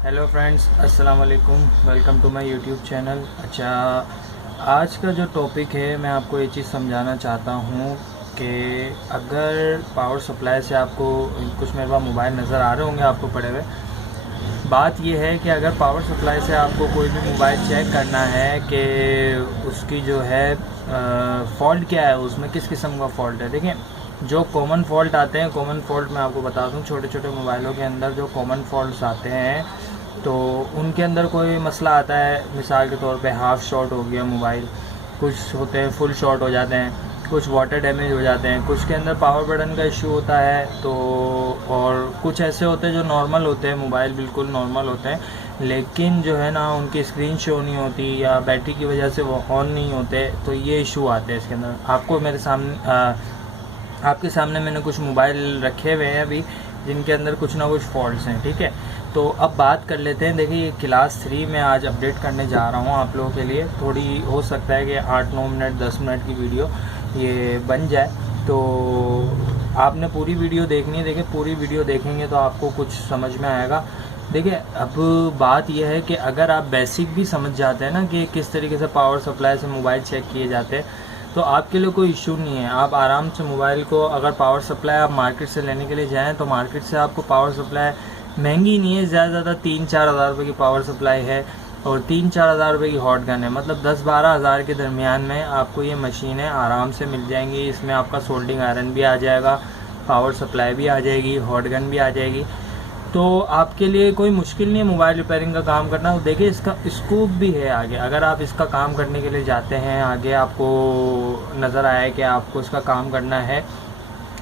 Hello friends, अस्सलाम वालेकुम। Welcome to my YouTube channel. अच्छा, आज का जो टॉपिक है मैं आपको ये चीज़ समझाना चाहता हूँ कि अगर पावर सप्लाई से आपको कुछ मेरे पास मोबाइल नज़र आ रहे होंगे आपको पड़े हुए। बात ये है कि अगर पावर सप्लाई से आपको कोई भी मोबाइल चेक करना है कि उसकी जो है फॉल्ट क्या है, उसमें किस किस्म का फॉल्ट है। देखिए, जो कॉमन फॉल्ट आते हैं, कॉमन फॉल्ट मैं आपको बता दूं, छोटे छोटे मोबाइलों के अंदर जो कॉमन फॉल्ट्स आते हैं तो उनके अंदर कोई मसला आता है। मिसाल के तौर पे हाफ़ शॉट हो गया मोबाइल, कुछ होते हैं फुल शॉट हो जाते हैं, कुछ वाटर डैमेज हो जाते हैं, कुछ के अंदर पावर बटन का इशू होता है, तो और कुछ ऐसे होते हैं जो नॉर्मल होते हैं, मोबाइल बिल्कुल नॉर्मल होते हैं, लेकिन जो है ना उनकी स्क्रीन शो नहीं होती या बैटरी की वजह से वो ऑन नहीं होते, तो ये इशू आते हैं इसके अंदर। आपको मेरे सामने आपके सामने मैंने कुछ मोबाइल रखे हुए हैं अभी जिनके अंदर कुछ ना कुछ फॉल्ट्स हैं। ठीक है, तो अब बात कर लेते हैं। देखिए, ये क्लास 3 में आज अपडेट करने जा रहा हूँ आप लोगों के लिए। थोड़ी हो सकता है कि 8-9 मिनट 10 मिनट की वीडियो ये बन जाए, तो आपने पूरी वीडियो देखनी है। देखिए, पूरी वीडियो देखेंगे तो आपको कुछ समझ में आएगा। देखिए, अब बात यह है कि अगर आप बेसिक भी समझ जाते हैं ना कि किस तरीके से पावर सप्लाई से मोबाइल चेक किए जाते हैं, तो आपके लिए कोई इशू नहीं है। आप आराम से मोबाइल को, अगर पावर सप्लाई आप मार्केट से लेने के लिए जाएं तो मार्केट से आपको पावर सप्लाई महंगी नहीं है, ज़्यादा 3-4 हज़ार रुपये की पावर सप्लाई है और 3-4 हज़ार रुपये की हॉट गन है। मतलब 10-12 हज़ार के दरमियान में आपको ये मशीनें आराम से मिल जाएंगी। इसमें आपका सोल्डिंग आयरन भी आ जाएगा, पावर सप्लाई भी आ जाएगी, हॉट गन भी आ जाएगी। तो आपके लिए कोई मुश्किल नहीं है मोबाइल रिपेयरिंग का काम करना। देखिए, इसका स्कोप भी है आगे। अगर आप इसका काम करने के लिए जाते हैं, आगे आपको नज़र आए कि आपको इसका काम करना है,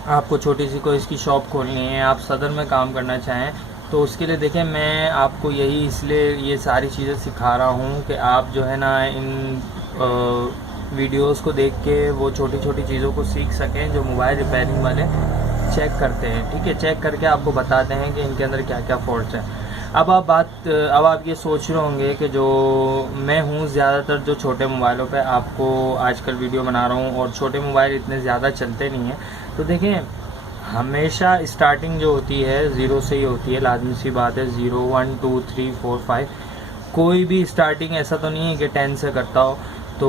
आपको छोटी सी कोई इसकी शॉप खोलनी है, आप सदर में काम करना चाहें, तो उसके लिए देखें, मैं आपको यही इसलिए ये सारी चीज़ें सिखा रहा हूँ कि आप जो है ना इन वीडियोस को देख के वो छोटी छोटी चीज़ों को सीख सकें जो मोबाइल रिपेयरिंग वाले चेक करते हैं। ठीक है, चेक करके आपको बताते हैं कि इनके अंदर क्या क्या फॉल्ट्स हैं। अब आप ये सोच रहे होंगे कि जो मैं हूँ, ज़्यादातर जो छोटे मोबाइलों पे आपको आजकल वीडियो बना रहा हूँ और छोटे मोबाइल इतने ज़्यादा चलते नहीं हैं। तो देखें, हमेशा स्टार्टिंग जो होती है ज़ीरो से ही होती है, लाजमी सी बात है। 0 1 2 3 4 5, कोई भी स्टार्टिंग ऐसा तो नहीं है कि 10 से करता हो। तो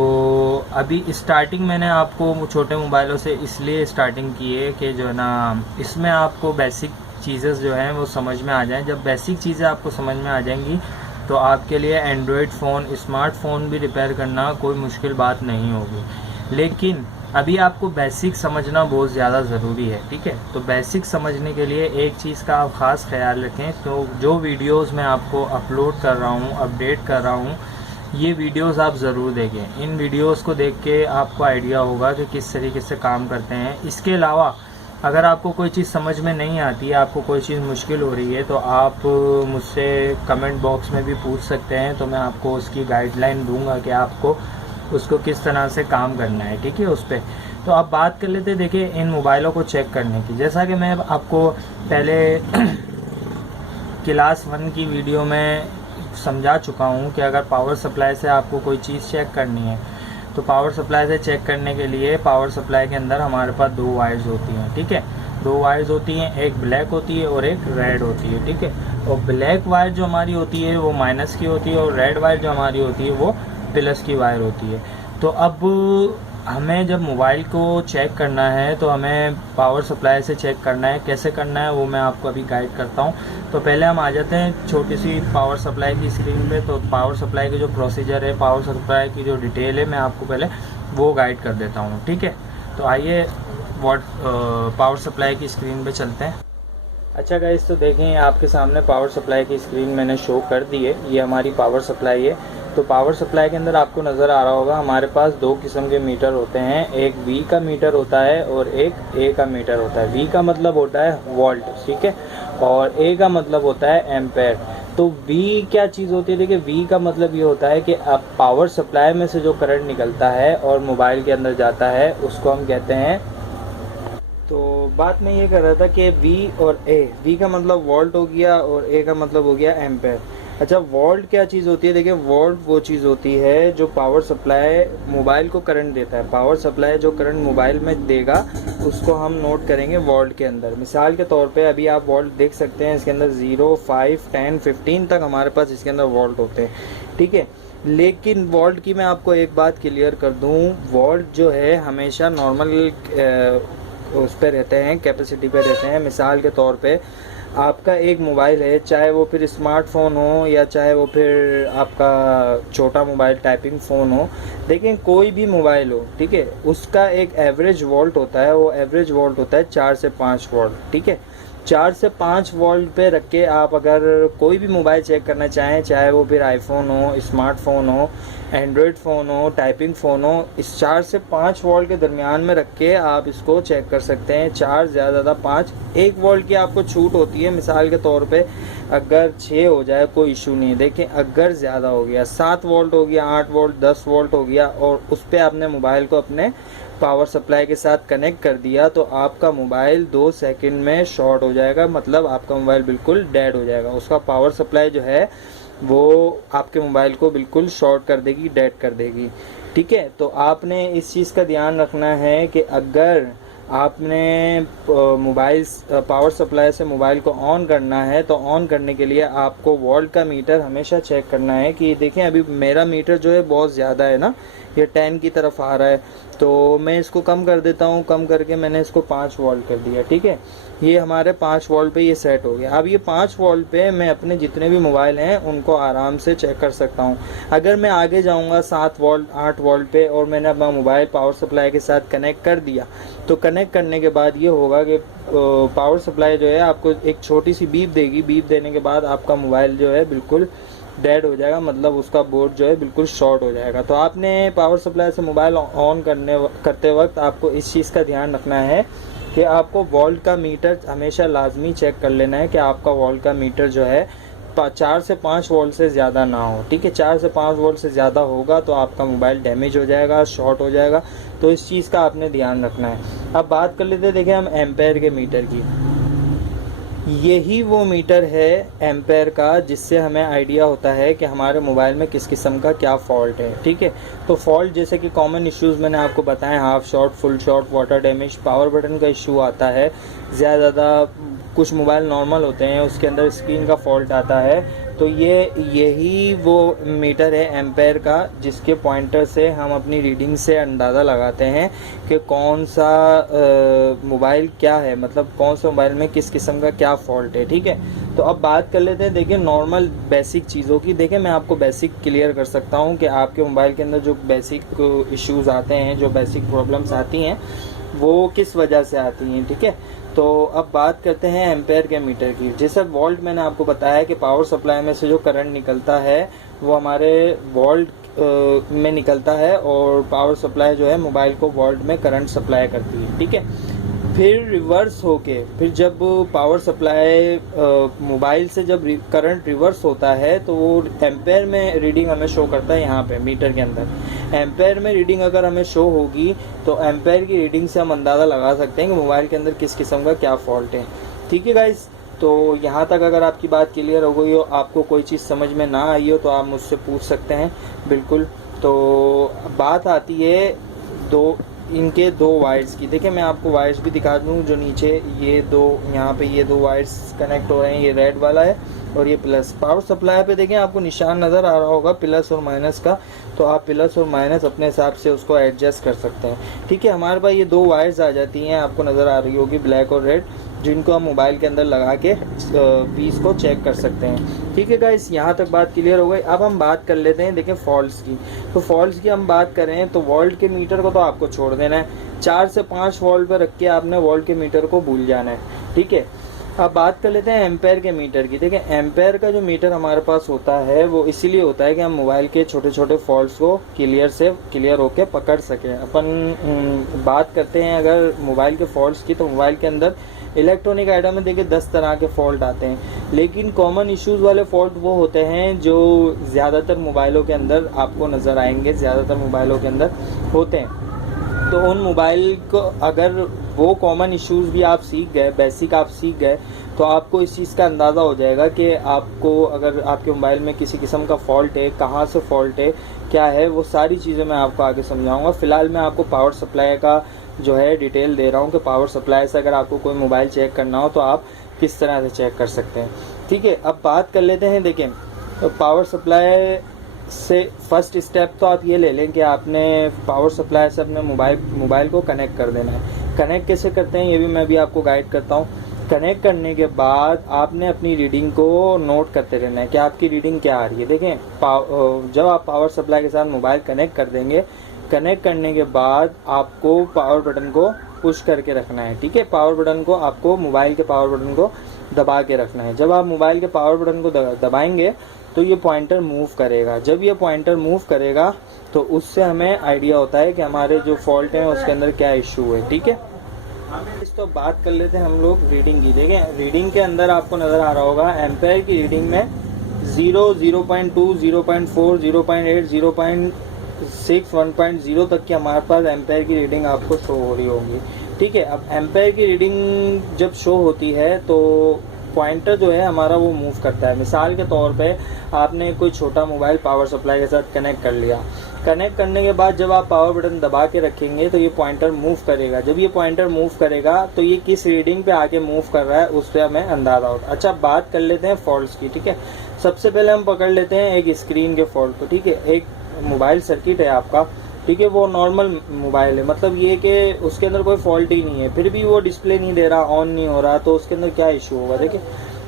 अभी स्टार्टिंग मैंने आपको छोटे मोबाइलों से इसलिए स्टार्टिंग की है कि जो है ना इसमें आपको बेसिक चीज़ें जो हैं वो समझ में आ जाएं। जब बेसिक चीज़ें आपको समझ में आ जाएंगी तो आपके लिए एंड्रॉयड फ़ोन, स्मार्टफोन भी रिपेयर करना कोई मुश्किल बात नहीं होगी। लेकिन अभी आपको बेसिक समझना बहुत ज़्यादा ज़रूरी है। ठीक है, तो बेसिक समझने के लिए एक चीज़ का आप ख़ास ख्याल रखें। तो जो वीडियोस मैं आपको अपलोड कर रहा हूँ, अपडेट कर रहा हूँ, ये वीडियोस आप ज़रूर देखें। इन वीडियोस को देख के आपको आइडिया होगा कि किस तरीके से काम करते हैं। इसके अलावा अगर आपको कोई चीज़ समझ में नहीं आती, आपको कोई चीज़ मुश्किल हो रही है, तो आप मुझसे कमेंट बॉक्स में भी पूछ सकते हैं, तो मैं आपको उसकी गाइडलाइन दूंगा कि आपको उसको किस तरह से काम करना है। ठीक है, उस पर तो आप बात कर लेते हैं। देखिए, इन मोबाइलों को चेक करने की, जैसा कि मैं आपको पहले क्लास 1 की वीडियो में समझा चुका हूँ कि अगर पावर सप्लाई से आपको कोई चीज़ चेक करनी है तो पावर सप्लाई से चेक करने के लिए पावर सप्लाई के अंदर हमारे पास 2 वायर्स होती हैं। ठीक है, 2 वायर्स होती हैं, एक ब्लैक होती है और एक रेड होती है। ठीक है, और ब्लैक वायर जो हमारी होती है वो माइनस की होती है और रेड वायर जो हमारी होती है वो प्लस की वायर होती है। तो अब हमें जब मोबाइल को चेक करना है तो हमें पावर सप्लाई से चेक करना है। कैसे करना है वो मैं आपको अभी गाइड करता हूँ। तो पहले हम आ जाते हैं छोटी सी पावर सप्लाई की स्क्रीन पे। तो पावर सप्लाई की जो प्रोसीजर है, पावर सप्लाई की जो डिटेल है, मैं आपको पहले वो गाइड कर देता हूँ। ठीक है, तो आइए पावर सप्लाई की स्क्रीन पे चलते हैं। अच्छा गाइस, तो देखें, आपके सामने पावर सप्लाई की स्क्रीन मैंने शो कर दी है। ये हमारी पावर सप्लाई है। तो पावर सप्लाई के अंदर आपको नज़र आ रहा होगा हमारे पास 2 किस्म के मीटर होते हैं। एक V का मीटर होता है और एक A का मीटर होता है। V का मतलब होता है वोल्ट, ठीक है, और A का मतलब होता है एम्पेयर। तो V क्या चीज़ होती है? देखिए, V का मतलब ये होता है कि अब पावर सप्लाई में से जो करंट निकलता है और मोबाइल के अंदर जाता है उसको हम कहते हैं। तो बात मैं ये कर रहा था कि V और A, V का मतलब वोल्ट हो गया और A का मतलब हो गया एम्पेयर। अच्छा, वोल्ट क्या चीज़ होती है? देखिए, वोल्ट वो चीज़ होती है जो पावर सप्लाई मोबाइल को करंट देता है। पावर सप्लाई जो करंट मोबाइल में देगा उसको हम नोट करेंगे वोल्ट के अंदर। मिसाल के तौर पे अभी आप वोल्ट देख सकते हैं, इसके अंदर 0, 5, 10, 15 तक हमारे पास इसके अंदर वोल्ट होते हैं, ठीक है। लेकिन वोल्ट की मैं आपको एक बात क्लियर कर दूं, वोल्ट जो है हमेशा नॉर्मल उस पर रहते हैं, कैपेसिटी पे रहते हैं। मिसाल के तौर पे आपका एक मोबाइल है, चाहे वो फिर स्मार्टफोन हो या चाहे वो फिर आपका छोटा मोबाइल टाइपिंग फ़ोन हो, लेकिन कोई भी मोबाइल हो, ठीक है, उसका एक एवरेज वोल्ट होता है। वो एवरेज वोल्ट होता है 4 से 5 वोल्ट, ठीक है। 4 से 5 वोल्ट पे रख के आप अगर कोई भी मोबाइल चेक करना चाहें, चाहे वो फिर आईफोन हो, स्मार्टफोन हो, एंड्रॉयड फ़ोन हो, टाइपिंग फ़ोन हो, इस 4 से 5 वोल्ट के दरमियान में रख के आप इसको चेक कर सकते हैं। 4 ज़्यादा 5, 1 वोल्ट की आपको छूट होती है। मिसाल के तौर पे अगर 6 हो जाए कोई इशू नहीं है। देखें, अगर ज़्यादा हो गया, 7 वोल्ट हो गया, 8 वोल्ट, 10 वोल्ट हो गया और उस पर आपने मोबाइल को अपने पावर सप्लाई के साथ कनेक्ट कर दिया, तो आपका मोबाइल 2 सेकंड में शॉर्ट हो जाएगा। मतलब आपका मोबाइल बिल्कुल डेड हो जाएगा। उसका पावर सप्लाई जो है वो आपके मोबाइल को बिल्कुल शॉर्ट कर देगी, डेड कर देगी, ठीक है। तो आपने इस चीज़ का ध्यान रखना है कि अगर आपने मोबाइल पावर सप्लाई से मोबाइल को ऑन करना है, तो ऑन करने के लिए आपको वोल्ट का मीटर हमेशा चेक करना है। कि देखें, अभी मेरा मीटर जो है बहुत ज़्यादा है ना, ये 10 की तरफ आ रहा है, तो मैं इसको कम कर देता हूँ। कम करके मैंने इसको 5 वोल्ट कर दिया, ठीक है। ये हमारे 5 वोल्ट पे ये सेट हो गया। अब ये 5 वोल्ट पे मैं अपने जितने भी मोबाइल हैं उनको आराम से चेक कर सकता हूँ। अगर मैं आगे जाऊँगा 7 वोल्ट, 8 वोल्ट पे और मैंने अपना मोबाइल पावर सप्लाई के साथ कनेक्ट कर दिया, तो कनेक्ट करने के बाद ये होगा कि पावर सप्लाई जो है आपको एक छोटी सी बीप देगी। बीप देने के बाद आपका मोबाइल जो है बिल्कुल डेड हो जाएगा, मतलब उसका बोर्ड जो है बिल्कुल शॉर्ट हो जाएगा। तो आपने पावर सप्लाई से मोबाइल ऑन करते वक्त आपको इस चीज़ का ध्यान रखना है कि आपको वोल्ट का मीटर हमेशा लाजमी चेक कर लेना है कि आपका वोल्ट का मीटर जो है 4 से 5 वोल्ट से ज़्यादा ना हो, ठीक है। 4 से 5 वोल्ट से ज़्यादा होगा तो आपका मोबाइल डैमेज हो जाएगा, शॉर्ट हो जाएगा। तो इस चीज़ का आपने ध्यान रखना है। अब बात कर लेते हैं, देखिए, हम एम्पेयर के मीटर की। यही वो मीटर है एम्पेयर का जिससे हमें आइडिया होता है कि हमारे मोबाइल में किस किस्म का क्या फॉल्ट है, ठीक है। तो फॉल्ट जैसे कि कॉमन इश्यूज़ मैंने आपको बताए, half shot, full shot, water damage, power button का इशू आता है ज़्यादा। कुछ मोबाइल नॉर्मल होते हैं, उसके अंदर स्क्रीन का फॉल्ट आता है। तो यही वो मीटर है एम्पेयर का जिसके पॉइंटर से हम अपनी रीडिंग से अंदाज़ा लगाते हैं कि कौन सा मोबाइल क्या है, मतलब कौन सा मोबाइल में किस किस्म का क्या फॉल्ट है, ठीक है। तो अब बात कर लेते हैं, देखिए, नॉर्मल बेसिक चीज़ों की। देखिए, मैं आपको बेसिक क्लियर कर सकता हूँ कि आपके मोबाइल के अंदर जो बेसिक इश्यूज़ आते हैं, जो बेसिक प्रॉब्लम्स आती हैं, वो किस वजह से आती हैं, ठीक है। तो अब बात करते हैं एम्पेयर के मीटर की। जैसे वोल्ट मैंने आपको बताया कि पावर सप्लाई में से जो करंट निकलता है वो हमारे वोल्ट में निकलता है और पावर सप्लाई जो है मोबाइल को वोल्ट में करंट सप्लाई करती है, ठीक है। फिर रिवर्स होके, फिर जब पावर सप्लाई मोबाइल से जब करंट रिवर्स होता है तो वो एम्पेयर में रीडिंग हमें शो करता है। यहाँ पे मीटर के अंदर एम्पेयर में रीडिंग अगर हमें शो होगी तो एम्पेयर की रीडिंग से हम अंदाज़ा लगा सकते हैं कि मोबाइल के अंदर किस किस्म का क्या फॉल्ट है, ठीक है गाइस। तो यहाँ तक अगर आपकी बात क्लियर हो गई हो, आपको कोई चीज़ समझ में ना आई हो, तो आप मुझसे पूछ सकते हैं, बिल्कुल। तो बात आती है इनके दो वायर्स की। देखिए, मैं आपको वायर्स भी दिखा दूँ जो नीचे ये दो, यहाँ पे ये 2 वायर्स कनेक्ट हो रहे हैं। ये रेड वाला है और ये प्लस। पावर सप्लाई पे देखें, आपको निशान नज़र आ रहा होगा प्लस और माइनस का, तो आप प्लस और माइनस अपने हिसाब से उसको एडजस्ट कर सकते हैं, ठीक है। हमारे पास ये 2 वायर्स आ जाती हैं, आपको नज़र आ रही होगी, ब्लैक और रेड, जिनको हम मोबाइल के अंदर लगा के पीस को चेक कर सकते हैं, ठीक है गाइस। यहाँ तक बात क्लियर हो गई। अब हम बात कर लेते हैं, देखें, फॉल्ट्स की। तो फॉल्ट्स की हम बात करें तो वोल्ट के मीटर को तो आपको छोड़ देना है। 4 से 5 वोल्ट पर रख के आपने वोल्ट के मीटर को भूल जाना है, ठीक है। अब बात कर लेते हैं एम्पेयर के मीटर की। देखें, एम्पेयर का जो मीटर हमारे पास होता है वो इसीलिए होता है कि हम मोबाइल के छोटे छोटे फॉल्ट्स को क्लियर होकर पकड़ सकें। अपन बात करते हैं अगर मोबाइल के फॉल्ट्स की, तो मोबाइल के अंदर इलेक्ट्रॉनिक आइटम में देखिए 10 तरह के फॉल्ट आते हैं, लेकिन कॉमन इश्यूज वाले फॉल्ट वो होते हैं जो ज़्यादातर मोबाइलों के अंदर आपको नज़र आएंगे, ज़्यादातर मोबाइलों के अंदर होते हैं। तो उन मोबाइल को अगर वो कॉमन इश्यूज भी आप सीख गए, बेसिक आप सीख गए, तो आपको इस चीज़ का अंदाज़ा हो जाएगा कि आपको अगर आपके मोबाइल में किसी किस्म का फॉल्ट है, कहाँ से फॉल्ट है, क्या है, वो सारी चीज़ें मैं आपको आगे समझाऊंगा। फ़िलहाल मैं आपको पावर सप्लाई का जो है डिटेल दे रहा हूँ कि पावर सप्लाई से अगर आपको कोई मोबाइल चेक करना हो तो आप किस तरह से चेक कर सकते हैं। ठीक है, अब बात कर लेते हैं। देखें, तो पावर सप्लाई से फर्स्ट स्टेप तो आप ये ले लें कि आपने पावर सप्लाई से अपने मोबाइल को कनेक्ट कर देना है। कनेक्ट कैसे करते हैं ये भी मैं भी आपको गाइड करता हूँ। कनेक्ट करने के बाद आपने अपनी रीडिंग को नोट करते रहना है कि आपकी रीडिंग क्या आ रही है। देखें, जब आप पावर सप्लाई के साथ मोबाइल कनेक्ट कर देंगे, कनेक्ट करने के बाद आपको पावर बटन को पुश करके रखना है। ठीक है, पावर बटन को आपको मोबाइल के पावर बटन को दबा के रखना है। जब आप मोबाइल के पावर बटन को दबाएंगे तो ये पॉइंटर मूव करेगा। जब ये पॉइंटर मूव करेगा तो उससे हमें आइडिया होता है कि हमारे जो फॉल्ट हैं उसके अंदर क्या इशू है। ठीक है, तो बात कर लेते हैं हम लोग रीडिंग की। देखें, रीडिंग के अंदर आपको नज़र आ रहा होगा एम्पेयर की रीडिंग में 0, 0.2, 0.4, 0.8, 0.6, 1.0 तक की हमारे पास एम्पेयर की रीडिंग आपको शो हो रही होगी। ठीक है, अब एम्पेयर की रीडिंग जब शो होती है तो पॉइंटर जो है हमारा वो मूव करता है। मिसाल के तौर पे आपने कोई छोटा मोबाइल पावर सप्लाई के साथ कनेक्ट कर लिया। कनेक्ट करने के बाद जब आप पावर बटन दबा के रखेंगे तो ये पॉइंटर मूव करेगा। जब ये पॉइंटर मूव करेगा तो ये किस रीडिंग पे आके मूव कर रहा है उससे हमें अंदाजा होता है। अच्छा, बात कर लेते हैं फॉल्ट्स की। ठीक है, सबसे पहले हम पकड़ लेते हैं एक स्क्रीन के फॉल्ट को। ठीक है, एक मोबाइल सर्किट है आपका, ठीक है, वो नॉर्मल मोबाइल है, मतलब ये कि उसके अंदर कोई फॉल्ट ही नहीं है, फिर भी वो डिस्प्ले नहीं दे रहा, ऑन नहीं हो रहा, तो उसके अंदर क्या इशू होगा। देखिए,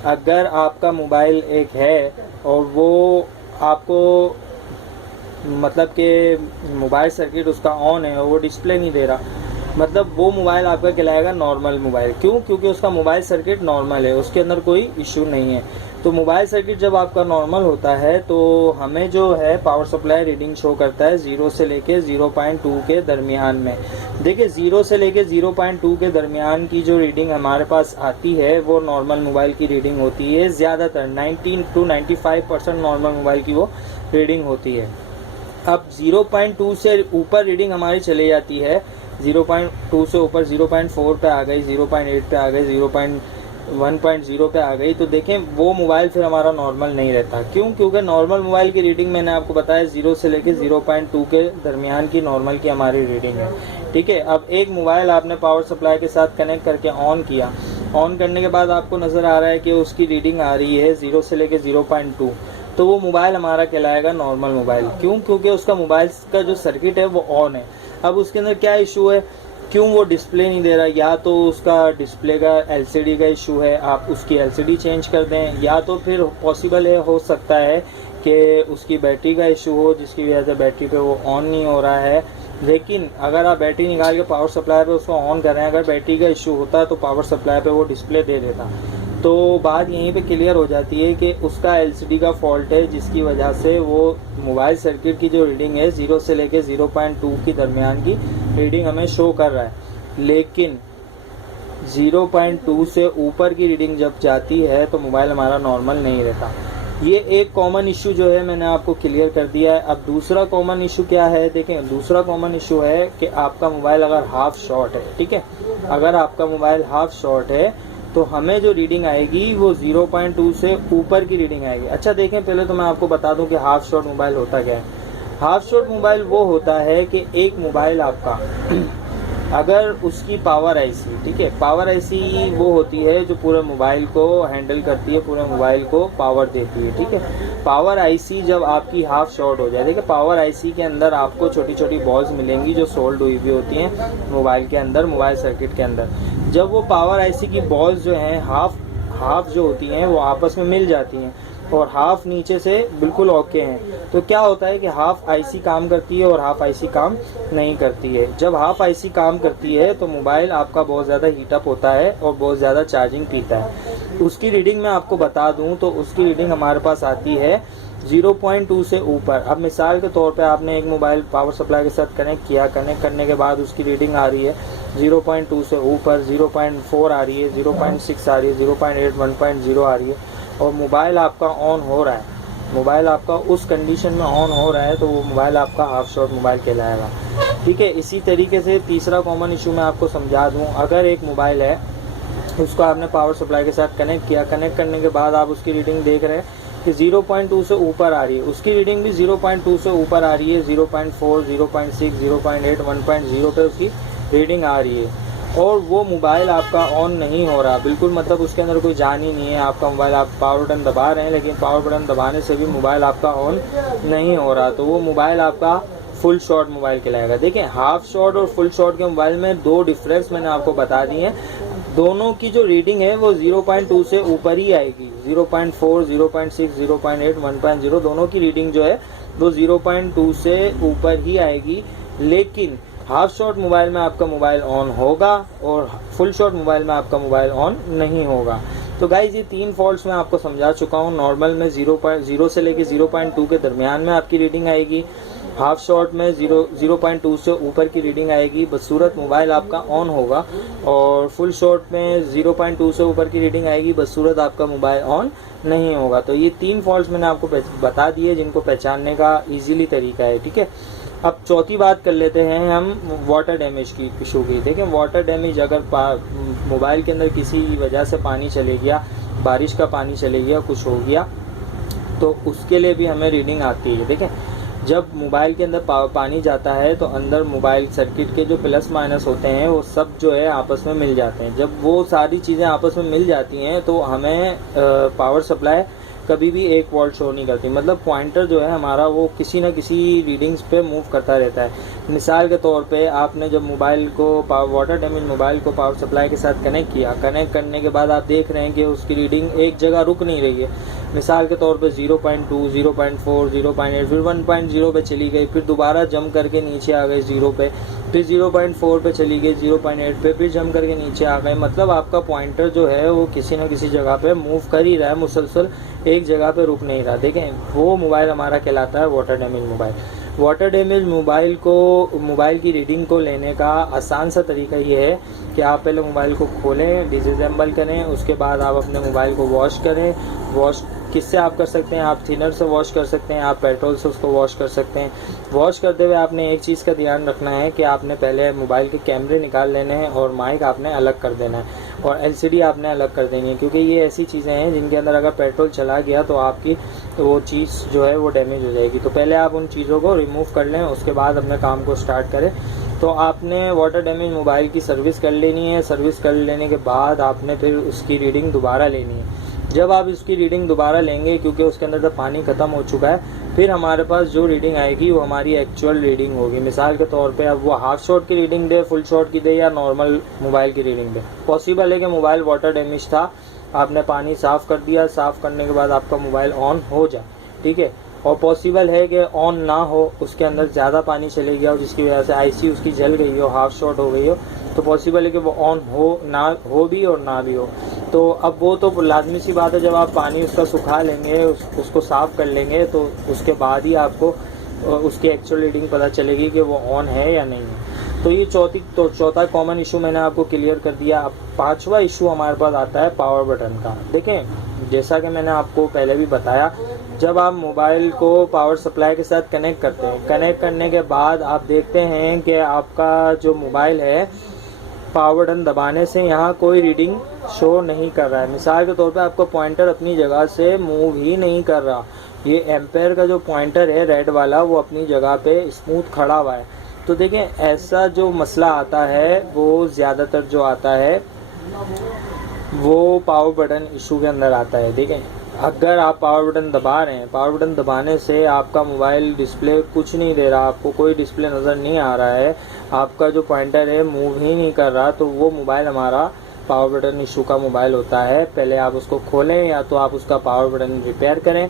अगर आपका मोबाइल एक है और वो आपको मतलब कि मोबाइल सर्किट उसका ऑन है और वो डिस्प्ले नहीं दे रहा, मतलब वो मोबाइल आपका कहलाएगा नॉर्मल मोबाइल। क्यों? क्योंकि उसका मोबाइल सर्किट नॉर्मल है, उसके अंदर कोई इशू नहीं है। तो मोबाइल सर्किट जब आपका नॉर्मल होता है तो हमें जो है पावर सप्लाई रीडिंग शो करता है 0 से लेके 0.2 के दरमियान में। देखिए, 0 से लेके 0.2 के दरमियान की जो रीडिंग हमारे पास आती है वो नॉर्मल मोबाइल की रीडिंग होती है। ज़्यादातर 90 to 95% नॉर्मल मोबाइल की वो रीडिंग होती है। अब 0.2 से ऊपर रीडिंग हमारी चली जाती है, 0.2 से ऊपर 0.4 पे आ गई, 0.8 पे आ गई, 0.1.0 पे आ गई, तो देखें वो मोबाइल फिर हमारा नॉर्मल नहीं रहता। क्यों? क्योंकि नॉर्मल मोबाइल की रीडिंग मैंने आपको बताया 0 से लेके 0.2 के दरमियान की नॉर्मल की हमारी रीडिंग है। ठीक है, अब एक मोबाइल आपने पावर सप्लाई के साथ कनेक्ट करके ऑन किया। ऑन करने के बाद आपको नज़र आ रहा है कि उसकी रीडिंग आ रही है 0 से लेके 0.2, तो वो मोबाइल हमारा कहलाएगा नॉर्मल मोबाइल। क्यों? क्योंकि उसका मोबाइल का जो सर्किट है वो ऑन है। अब उसके अंदर क्या इशू है, क्यों वो डिस्प्ले नहीं दे रहा? या तो उसका डिस्प्ले का एलसीडी का इशू है, आप उसकी एलसीडी चेंज कर दें, या तो फिर पॉसिबल है, हो सकता है कि उसकी बैटरी का इशू हो जिसकी वजह से बैटरी पे वो ऑन नहीं हो रहा है। लेकिन अगर आप बैटरी निकाल के पावर सप्लाई पे उसको ऑन कर रहे हैं, अगर बैटरी का इशू होता तो पावर सप्लाई पे वो डिस्प्ले दे देता। तो बात यहीं पे क्लियर हो जाती है कि उसका एलसीडी का फॉल्ट है जिसकी वजह से वो मोबाइल सर्किट की जो रीडिंग है 0 से लेके 0.2 की दरमियान की रीडिंग हमें शो कर रहा है। लेकिन 0.2 से ऊपर की रीडिंग जब जाती है तो मोबाइल हमारा नॉर्मल नहीं रहता। ये एक कॉमन इशू जो है मैंने आपको क्लियर कर दिया है। अब दूसरा कॉमन इशू क्या है, देखें, दूसरा कॉमन इशू है कि आपका मोबाइल अगर हाफ शॉर्ट है। ठीक है, अगर आपका मोबाइल हाफ शॉर्ट है तो हमें जो रीडिंग आएगी वो 0.2 से ऊपर की रीडिंग आएगी। अच्छा देखें, पहले तो मैं आपको बता दूं कि हाफ शॉर्ट मोबाइल होता क्या है। हाफ शॉर्ट मोबाइल वो होता है कि एक मोबाइल आपका अगर उसकी पावर आईसी, ठीक है, पावर आईसी वो होती है जो पूरे मोबाइल को हैंडल करती है, पूरे मोबाइल को पावर देती है। ठीक है, पावर आईसी जब आपकी हाफ शॉर्ट हो जाए, देखिए पावर आईसी के अंदर आपको छोटी छोटी बॉल्स मिलेंगी जो सोल्ड हुई हुई होती हैं मोबाइल के अंदर, मोबाइल सर्किट के अंदर। जब वो पावर आईसी की बॉल्स जो हैं हाफ जो होती हैं वो आपस में मिल जाती हैं और हाफ नीचे से बिल्कुल ओके हैं, तो क्या होता है कि हाफ आईसी काम करती है और हाफ आईसी काम नहीं करती है। जब हाफ आईसी काम करती है तो मोबाइल आपका बहुत ज़्यादा हीटअप होता है और बहुत ज़्यादा चार्जिंग पीता है। उसकी रीडिंग मैं आपको बता दूं तो उसकी रीडिंग हमारे पास आती है 0.2 से ऊपर। अब मिसाल के तौर पे आपने एक मोबाइल पावर सप्लाई के साथ कनेक्ट किया, कनेक्ट करने के बाद उसकी रीडिंग आ रही है 0.2 से ऊपर, 0.4 आ रही है, 0.6 आ रही है, 0.8, 1.0 आ रही है और मोबाइल आपका ऑन हो रहा है, मोबाइल आपका उस कंडीशन में ऑन हो रहा है, तो वो मोबाइल आपका हाफ शॉर्ट मोबाइल कहलाएगा। ठीक है, इसी तरीके से तीसरा कॉमन इशू मैं आपको समझा दूं। अगर एक मोबाइल है उसको आपने पावर सप्लाई के साथ कनेक्ट किया। कनेक्ट करने के बाद आप उसकी रीडिंग देख रहे हैं कि 0.2 से ऊपर आ रही है। उसकी रीडिंग भी 0.2 से ऊपर आ रही है, 0.4, 0.6, 0.8, 1.0 पे उसकी रीडिंग आ रही है। और वो मोबाइल आपका ऑन नहीं हो रहा बिल्कुल, मतलब उसके अंदर कोई जान ही नहीं है। आपका मोबाइल, आप पावर बटन दबा रहे हैं लेकिन पावर बटन दबाने से भी मोबाइल आपका ऑन नहीं हो रहा, तो वो मोबाइल आपका फुल शॉट मोबाइल कहलाएगा। देखिए, हाफ शॉट और फुल शॉट के मोबाइल में दो डिफरेंस मैंने आपको बता दिए हैं। दोनों की जो रीडिंग है वो 0.2 से ऊपर ही आएगी। 0.4, 0.6, 0.8, 1.0 दोनों की रीडिंग जो है वो 0.2 से ऊपर ही आएगी। लेकिन हाफ शॉट मोबाइल में आपका मोबाइल ऑन होगा और फुल शॉट मोबाइल में आपका मोबाइल ऑन नहीं होगा। तो गाइज, ये 3 फॉल्ट्स मैं आपको समझा चुका हूँ। नॉर्मल में 0 से लेके 0.2 के दरमियान में आपकी रीडिंग आएगी। हाफ शॉट में 0.2 से ऊपर की रीडिंग आएगी, बदसूरत मोबाइल आपका ऑन होगा। और फुल शॉट में 0.2 से ऊपर की रीडिंग आएगी, बदसूरत आपका मोबाइल ऑन नहीं होगा। तो ये 3 फॉल्ट्स मैंने आपको बता दिए जिनको पहचानने का इजीली तरीका है। ठीक है, अब चौथी बात कर लेते हैं हम वाटर डैमेज की इशू की। देखें, वाटर डैमेज अगर मोबाइल के अंदर किसी वजह से पानी चले गया, बारिश का पानी चले गया, कुछ हो गया, तो उसके लिए भी हमें रीडिंग आती है। देखें, जब मोबाइल के अंदर पानी जाता है तो अंदर मोबाइल सर्किट के जो प्लस माइनस होते हैं वो सब जो है आपस में मिल जाते हैं। जब वो सारी चीज़ें आपस में मिल जाती हैं तो हमें पावर सप्लाई कभी भी 1 वोल्ट शो नहीं करती। मतलब पॉइंटर जो है हमारा वो किसी न किसी रीडिंग्स पे मूव करता रहता है। मिसाल के तौर पे आपने जब मोबाइल को वाटर डैमेज मोबाइल को पावर सप्लाई के साथ कनेक्ट किया, कनेक्ट करने के बाद आप देख रहे हैं कि उसकी रीडिंग एक जगह रुक नहीं रही है। मिसाल के तौर पे 0.2, 0.4, 0.8, फिर 1.0 पे चली गई, फिर दोबारा जंप करके नीचे आ गई 0 पे, फिर 0.4 पे चली गई, 0.8 पे, फिर जंप करके नीचे आ गए। मतलब आपका पॉइंटर जो है वो किसी न किसी जगह पे मूव कर ही रहा है, मुसलसल एक जगह पे रुक नहीं रहा। देखें, वो मोबाइल हमारा कहलाता है water damage mobile. Water damage mobile की रीडिंग को लेने का आसान सा तरीका ये है कि आप पहले मोबाइल को खोलें, डिसअसेंबल करें, उसके बाद आप अपने मोबाइल को वॉश करें। वॉश किससे आप कर सकते हैं? आप थिनर से वॉश कर सकते हैं, आप पेट्रोल से उसको वॉश कर सकते हैं। वॉश करते हुए आपने एक चीज़ का ध्यान रखना है कि आपने पहले मोबाइल के कैमरे निकाल लेने हैं और माइक आपने अलग कर देना है और एलसीडी आपने अलग कर देनी है, क्योंकि ये ऐसी चीज़ें हैं जिनके अंदर अगर पेट्रोल चला गया तो आपकी वो चीज़ जो है वो डैमेज हो जाएगी। तो पहले आप उन चीज़ों को रिमूव कर लें, उसके बाद अपने काम को स्टार्ट करें। तो आपने वाटर डैमेज मोबाइल की सर्विस कर लेनी है। सर्विस कर लेने के बाद आपने फिर उसकी रीडिंग दोबारा लेनी है। जब आप इसकी रीडिंग दोबारा लेंगे, क्योंकि उसके अंदर जब पानी ख़त्म हो चुका है, फिर हमारे पास जो रीडिंग आएगी वो हमारी एक्चुअल रीडिंग होगी। मिसाल के तौर पे अब वो हाफ शॉट की रीडिंग दे, फुल शॉट की दे या नॉर्मल मोबाइल की रीडिंग दे। पॉसिबल है कि मोबाइल वाटर डैमेज था, आपने पानी साफ़ कर दिया, साफ़ करने के बाद आपका मोबाइल ऑन हो जाए, ठीक है। और पॉसिबल है कि ऑन ना हो, उसके अंदर ज़्यादा पानी चले गया हो जिसकी वजह से आईसी उसकी जल गई हो, हाफ शॉट हो गई हो, तो पॉसिबल है कि वो ऑन हो ना हो भी और ना भी हो। तो अब वो तो लाजमी सी बात है, जब आप पानी उसका सुखा लेंगे, उसको साफ़ कर लेंगे, तो उसके बाद ही आपको उसकी एक्चुअल रीडिंग पता चलेगी कि वो ऑन है या नहीं है। तो ये चौथा कॉमन इशू मैंने आपको क्लियर कर दिया। अब 5वां इशू हमारे पास आता है पावर बटन का। देखें, जैसा कि मैंने आपको पहले भी बताया, जब आप मोबाइल को पावर सप्लाई के साथ कनेक्ट करते हैं, कनेक्ट करने के बाद आप देखते हैं कि आपका जो मोबाइल है पावर बटन दबाने से यहाँ कोई रीडिंग शो नहीं कर रहा है। मिसाल के तौर पे आपका पॉइंटर अपनी जगह से मूव ही नहीं कर रहा। ये एम्पेयर का जो पॉइंटर है रेड वाला, वो अपनी जगह पे स्मूथ खड़ा हुआ है। तो देखें, ऐसा जो मसला आता है वो ज़्यादातर जो आता है वो पावर बटन इशू के अंदर आता है। देखें, अगर आप पावर बटन दबा रहे हैं, पावर बटन दबाने से आपका मोबाइल डिस्प्ले कुछ नहीं दे रहा, आपको कोई डिस्प्ले नज़र नहीं आ रहा है, आपका जो पॉइंटर है मूव ही नहीं कर रहा, तो वो मोबाइल हमारा पावर बटन इशू का मोबाइल होता है। पहले आप उसको खोलें या तो आप उसका पावर बटन रिपेयर करें।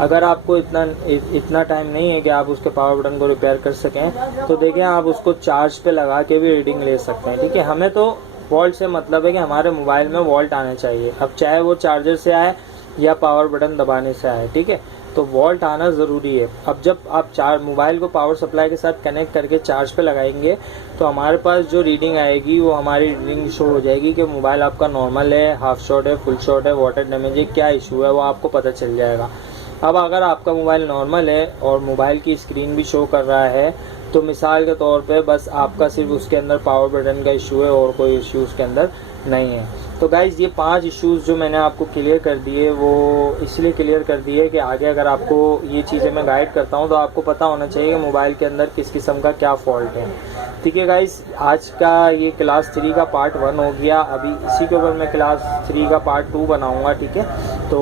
अगर आपको इतना टाइम नहीं है कि आप उसके पावर बटन को रिपेयर कर सकें, तो देखें आप उसको चार्ज पे लगा के भी रीडिंग ले सकते हैं, ठीक है। हमें तो वोल्ट से मतलब है कि हमारे मोबाइल में वोल्ट आना चाहिए, अब चाहे वो चार्जर से आए या पावर बटन दबाने से आए, ठीक है। तो वोल्ट आना ज़रूरी है। अब जब आप मोबाइल को पावर सप्लाई के साथ कनेक्ट करके चार्ज पे लगाएंगे तो हमारे पास जो रीडिंग आएगी वो हमारी रीडिंग शो हो जाएगी कि मोबाइल आपका नॉर्मल है, हाफ शॉट है, फुल शॉट है, वाटर डैमेज है, क्या इशू है वो आपको पता चल जाएगा। अब अगर आपका मोबाइल नॉर्मल है और मोबाइल की स्क्रीन भी शो कर रहा है, तो मिसाल के तौर पे बस आपका सिर्फ उसके अंदर पावर बटन का इशू है और कोई इशू उसके अंदर नहीं है। तो गाइज़ ये 5 इश्यूज़ जो मैंने आपको क्लियर कर दिए वो इसलिए क्लियर कर दिए कि आगे अगर आपको ये चीज़ें मैं गाइड करता हूँ तो आपको पता होना चाहिए कि मोबाइल के अंदर किस किस्म का क्या फ़ॉल्ट है। ठीक है गाइज़, आज का ये क्लास 3 का पार्ट 1 हो गया। अभी इसी के ऊपर मैं क्लास 3 का पार्ट 2 बनाऊँगा। ठीक है, तो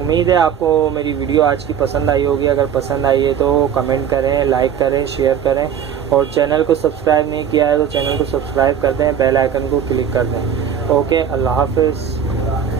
उम्मीद है आपको मेरी वीडियो आज की पसंद आई होगी। अगर पसंद आई है तो कमेंट करें, लाइक करें, शेयर करें और चैनल को सब्सक्राइब नहीं किया है तो चैनल को सब्सक्राइब कर दें, बेल आइकन को क्लिक कर दें। ओके, अल्लाह हाफ़िज़।